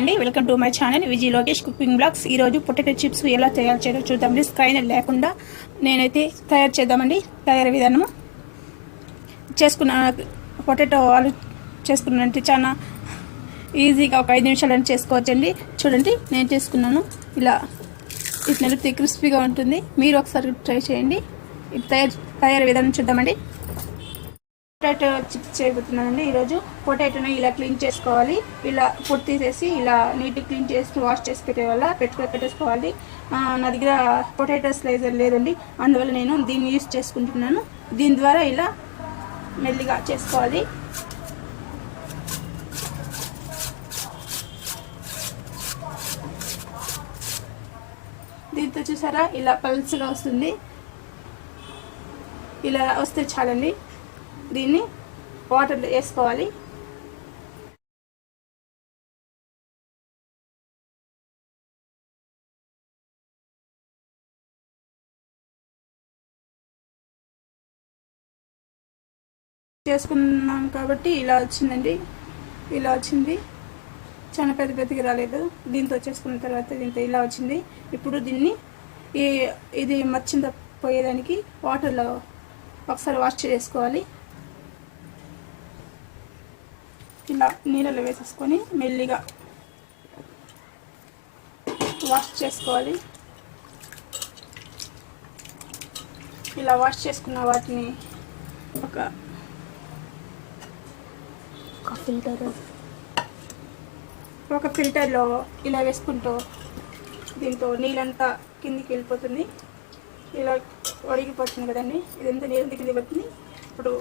అండి welcome to my channel Viji Lokesh cooking blogs. ఈరోజు potato chips ఎలా తయారు చేయడం చూద్దామండి. స్క్రైన్ లేకుండా నేనైతే తయారు చేద్దామండి. తయారీ విధానము చేసుకున్న పొటాటో ఆలు చేసుకున్నానంటే చాలా ఈజీగా ఒక 5 నిమిషాలని చేసుకోవచ్చండి. చూడండి నేను చేసుకున్నాను. ఇలా ఇట్లా క్రిస్పీగా ఉంటుంది. మీరు ఒకసారి ట్రై చేయండి. తయారీ విధానం చూద్దామండి. పొటాటో చిప్స్ చేయబోతున్నానండి. ఈరోజు పొటాటోని ఇలా క్లీన్ చేసుకోవాలి. ఇలా పొట్టు తీసేసి ఇలా నీట్గా క్లీన్ చేసి వాష్ చేసి పెట్టేసుకోవాలి. నా దగ్గర పొటాటో స్లైజర్ లేదండి, అందువల్ల నేను దీన్ని యూస్ చేసుకుంటున్నాను. దీని ద్వారా ఇలా మెల్లిగా చేసుకోవాలి. దీంతో చూసారా ఇలా పల్స్గా వస్తుంది. ఇలా వస్తే చాలండి. దీన్ని వాటర్లో వేసుకోవాలి. చేసుకున్నాం కాబట్టి ఇలా వచ్చిందండి. ఇలా వచ్చింది, చాలా పెద్దగా రాలేదు. దీంతో చేసుకున్న తర్వాత దీంతో ఇలా వచ్చింది. ఇప్పుడు దీన్ని ఇది మచ్చింద పోయేదానికి వాటర్లో ఒకసారి వాష్ చేసుకోవాలి. ఇలా నీళ్ళలో వేసేసుకొని మెల్లిగా వాష్ చేసుకోవాలి. ఇలా వాష్ చేసుకున్న వాటిని ఒక ఫిల్టర్లో ఇలా వేసుకుంటూ దీంతో నీళ్ళంతా కిందికి వెళ్ళిపోతుంది. ఇలా ఒడిగిపోతుంది కదండి. ఇదంతా నీళ్ళంతా కిందికి పడుతుంది. ఇప్పుడు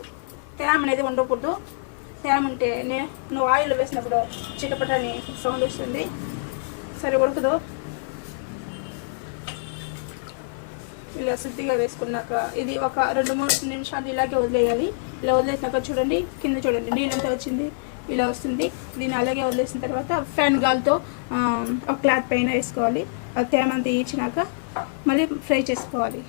తేమ అనేది ఉండకూడదు. తేమ ఉంటే నువ్వు ఆయిల్ వేసినప్పుడు చిటపటని సౌండ్ వస్తుంది, సరే ఉడకదు. ఇలా శుద్ధిగా వేసుకున్నాక ఇది ఒక 2-3 నిమిషాలు ఇలాగే వదిలేయాలి. ఇలా వదిలేసినాక చూడండి, కింద చూడండి నీళ్ళంతా వచ్చింది, ఇలా వస్తుంది. దీన్ని అలాగే వదిలేసిన తర్వాత ఫ్యాన్ గాలితో ఒక క్లాత్ పైన వేసుకోవాలి. ఆ తేమ అంతా ఇచ్చినాక మళ్ళీ ఫ్రై చేసుకోవాలి.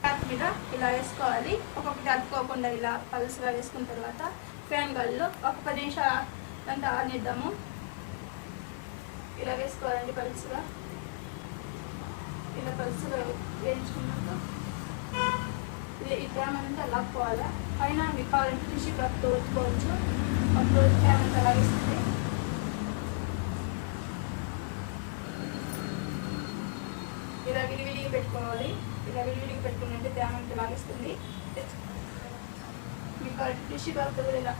క్లాత్ మీద ఇలా వేసుకోవాలి. ఒక్కొక్కటి అతుక్కోకుండా ఇలా పల్స్గా వేసుకున్న తర్వాత ఫ్యాన్ గాలిలో ఒక 10 నిమిషాలు అంతా ఆనిద్దాము. ఇలా వేసుకోవాలండి పల్స్గా. ఇలా పల్స్గా వేయించుకున్నాక ఈ తేమ అంతా లాక్కోవాలి. పైన మీకు కావాలంటే టిష్యూ పేపర్తో వచ్చుకోవచ్చు. అప్పుడు తేమ అంతా లాగేస్తుంది. ఇలా విడివిడిగా పెట్టుకోవాలి. ఇలా విడివిడిగా పెట్టుకున్నట్టు తేమ అంతా లాగేస్తుంది. మీకు టిష్యూ పేపర్తో కూడా ఇలా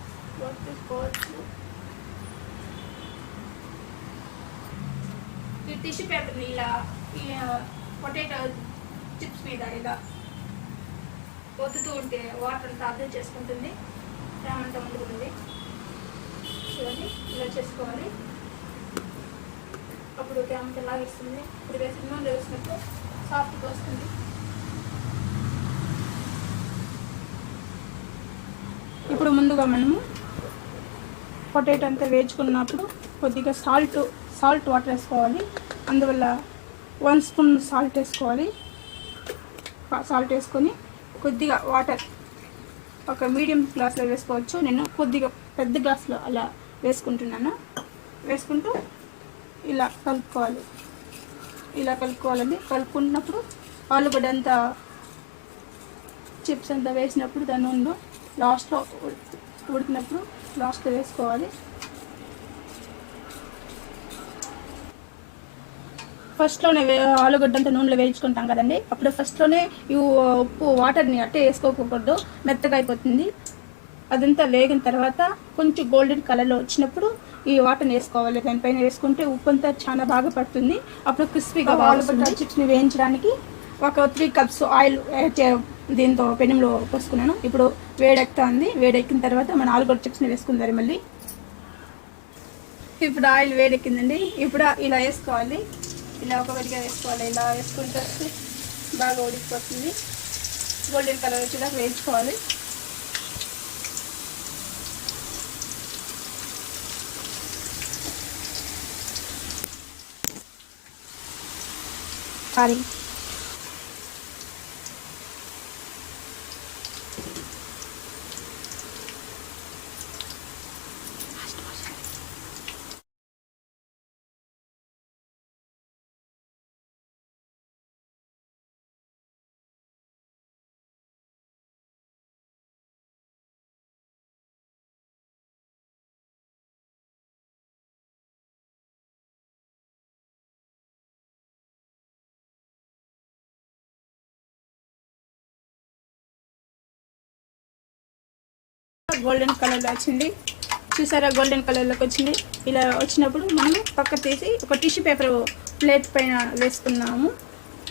తీసుకోవచ్చు. ఈ టిష్యూ పేపర్ని ఇలా పొటాటో చిప్స్ మీద ఇలా ఒత్తుతూ ఉంటే వాటర్ అంతా అబ్జర్వ్ చేసుకుంటుంది, తేమ అంతా వండుకుంటుంది. చూడండి ఇలా చేసుకోవాలి. అప్పుడు తేమ అంతా లాగిస్తుంది. ఇప్పుడు వేసిన నూనె వేసినప్పుడు సాఫ్ట్గా వస్తుంది. ఇప్పుడు ముందుగా మనము పొటాటో అంతా వేయించుకున్నప్పుడు కొద్దిగా సాల్ట్ వాటర్ వేసుకోవాలి. అందువల్ల 1 స్పూన్ సాల్ట్ వేసుకోవాలి. సాల్ట్ వేసుకొని కొద్దిగా వాటర్ ఒక మీడియం గ్లాస్లో వేసుకోవచ్చు. నేను కొద్దిగా పెద్ద గ్లాస్లో అలా వేసుకుంటున్నాను. వేసుకుంటూ ఇలా కలుపుకోవాలి. ఇలా కలుపుకోవాలండి. కలుపుకున్నప్పుడు ఆలుగడ్డ అంతా చిప్స్ అంతా వేసినప్పుడు దాని ముందు లాస్ట్లో ఉడికినప్పుడు లాస్ట్లో వేసుకోవాలి. ఫస్ట్లోనే ఆలుగడ్డ అంతా నూనెలో వేయించుకుంటాం కదండి. అప్పుడు ఫస్ట్లోనే ఈ ఉప్పు వాటర్ని అట్టే వేసుకోకూడదు, మెత్తగా అయిపోతుంది. అదంతా వేగిన తర్వాత కొంచెం గోల్డెన్ కలర్లో వచ్చినప్పుడు ఈ వాటర్ని వేసుకోవాలి. దానిపైన వేసుకుంటే ఉప్పు అంతా చాలా బాగా పడుతుంది. అప్పుడు క్రిస్పీగా ఆలుగడ్డ చిప్స్ని వేయించడానికి ఒక 3 కప్స్ ఆయిల్ దీంతో పెనంలో పోసుకున్నాను. ఇప్పుడు వేడెక్కుతుంది. వేడెక్కిన తర్వాత మన ఆలుగడ్డ చిప్స్ని వేసుకుందారు మళ్ళీ. ఇప్పుడు ఆయిల్ వేడెక్కిందండి. ఇప్పుడు ఇలా వేసుకోవాలి. ఇలా ఒకటిగా వేసుకోవాలి. ఇలా వేసుకుంటే బాగా ఉడికిపోతుంది. గోల్డెన్ కలర్ వచ్చేదాకా వేయించుకోవాలి. సారీ గోల్డెన్ కలర్లో వచ్చింది. చూసారా గోల్డెన్ కలర్లోకి వచ్చింది. ఇలా వచ్చినప్పుడు మనం పక్క తీసి ఒక టిష్యూ పేపర్ ప్లేట్ పైన వేసుకున్నాము.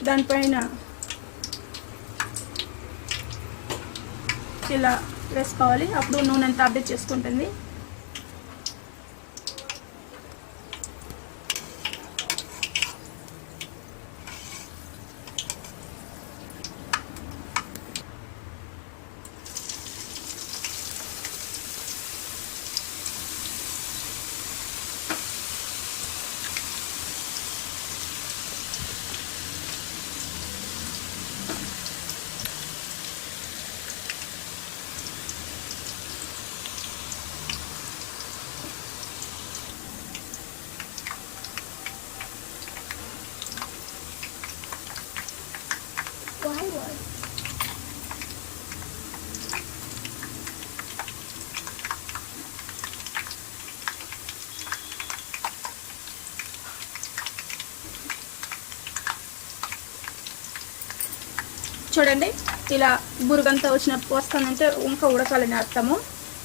దానిపైన ఇలా వేసుకోవాలి. అప్పుడు నూనె అంతా అప్డేట్ చేసుకుంటుంది. చూడండి ఇలా బురుగంతా వస్తానంటే ఇంకా ఉడకాలని అర్థము.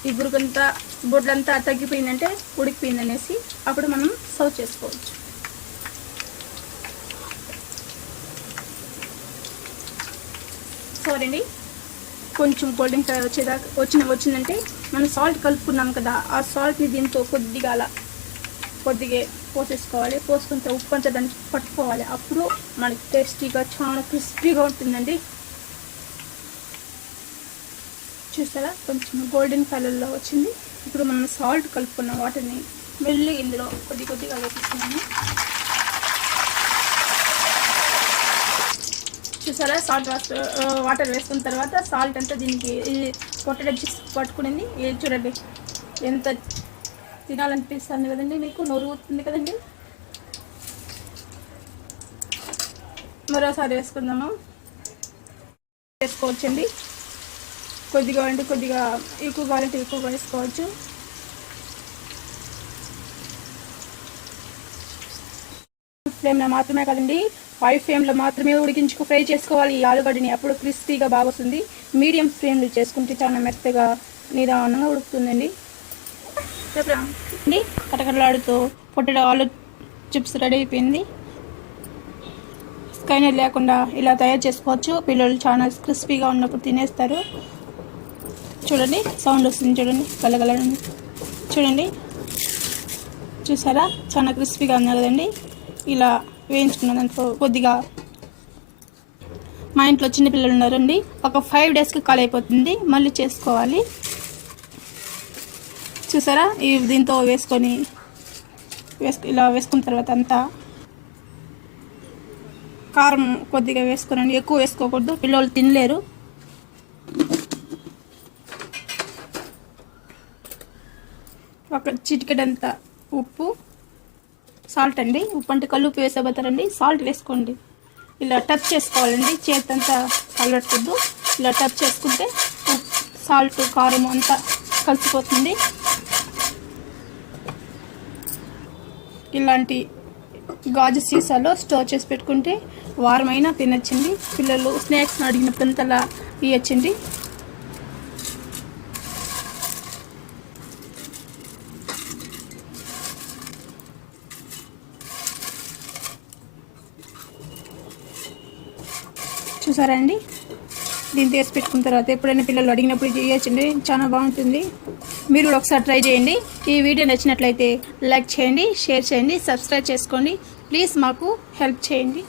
ఈ బురుగంతా బొడ్లంతా తగ్గిపోయిందంటే ఉడికిపోయిందనేసి అప్పుడు మనం సర్వ్ చేసుకోవచ్చు. చూడండి కొంచెం గోల్డెన్ కలర్ వచ్చేదాకా వచ్చిందంటే మనం సాల్ట్ కలుపుకున్నాం కదా, ఆ సాల్ట్ని దీంతో కొద్దిగా పోసేసుకోవాలి. పోసుకుంటే ఉప్పు అంతా దానికి పట్టుకోవాలి. అప్పుడు మనకి టేస్టీగా చాలా క్రిస్పీగా ఉంటుందండి. చూసారా కొంచెం గోల్డెన్ కలర్లో వచ్చింది. ఇప్పుడు మనం సాల్ట్ కలుపుకున్న వాటర్ని మెల్లి ఇందులో కొద్దిగా వేపిస్తున్నాము. చూసారా వాటర్ వేసుకున్న తర్వాత సాల్ట్ అంతా దీనికి పొటాటో చిప్స్ పట్టుకునింది. ఇది చూడండి ఎంత తినాలనిపిస్తుంది కదండి, మీకు నోరు ఊరుతుంది కదండి. మరోసారి వేసుకుందాము. వేసుకోవచ్చండి. కొద్దిగా ఎక్కువ కావాలంటే ఎక్కువగా వేసుకోవచ్చు. ఫ్లేమ్లో మాత్రమే కదండి, హై ఫ్లేమ్లో మాత్రమే ఫ్రై చేసుకోవాలి ఈ ఆలుగడ్డని. అప్పుడు క్రిస్పీగా బాగా వస్తుంది. మీడియం ఫ్లేమ్లో చేసుకుంటే చాలా మెత్తగా నిదానంగా ఉడుకుతుందండి. కటకటలాడుతూ పొటాటో ఆలు చిప్స్ రెడీ అయిపోయింది. స్కైనర్ లేకుండా ఇలా తయారు చేసుకోవచ్చు. పిల్లలు చాలా క్రిస్పీగా ఉన్నప్పుడు తినేస్తారు. చూడండి సౌండ్ వస్తుంది, చూడండి గలగలని. చూడండి చూసారా చాలా క్రిస్పీగా ఉంది కదండి. ఇలా వేయించుకున్న దాంట్లో కొద్దిగా మా ఇంట్లో చిన్నపిల్లలు ఉన్నారండి, ఒక 5 డేస్కి ఖాళీ అయిపోతుంది. మళ్ళీ చేసుకోవాలి. చూసారా దీంతో ఇలా వేసుకున్న తర్వాత అంతా కారం కొద్దిగా వేసుకోనండి, ఎక్కువ వేసుకోకూడదు, పిల్లలు తినలేరు. ఒక చిటికెడంత ఉప్పు, సాల్ట్ అండి. ఉప్పు అంటే కల్లుప్పు వేసేపోతారండి, సాల్ట్ వేసుకోండి. ఇలా టచ్ చేసుకోవాలండి, చేతంతా కలవట్లేదు. ఇలా టచ్ చేసుకుంటే సాల్ట్ కారం అంతా కలిసిపోతుంది. ఇలాంటి గాజు సీసాలో స్టోర్ చేసి పెట్టుకుంటే వారమైనా తినొచ్చండి. పిల్లలు స్నాక్స్ అడిగినప్పుడు అలా ఇవ్వచ్చండి. చూసారా అండి, దీన్ని తీసి పెట్టుకున్న తర్వాత ఎప్పుడైనా పిల్లలు అడిగినప్పుడు చేయొచ్చండి, చాలా బాగుంటుంది. మీరు కూడా ఒకసారి ట్రై చేయండి. ఈ వీడియో నచ్చినట్లయితే లైక్ చేయండి, షేర్ చేయండి, సబ్స్క్రైబ్ చేసుకోండి. ప్లీజ్ మాకు హెల్ప్ చేయండి.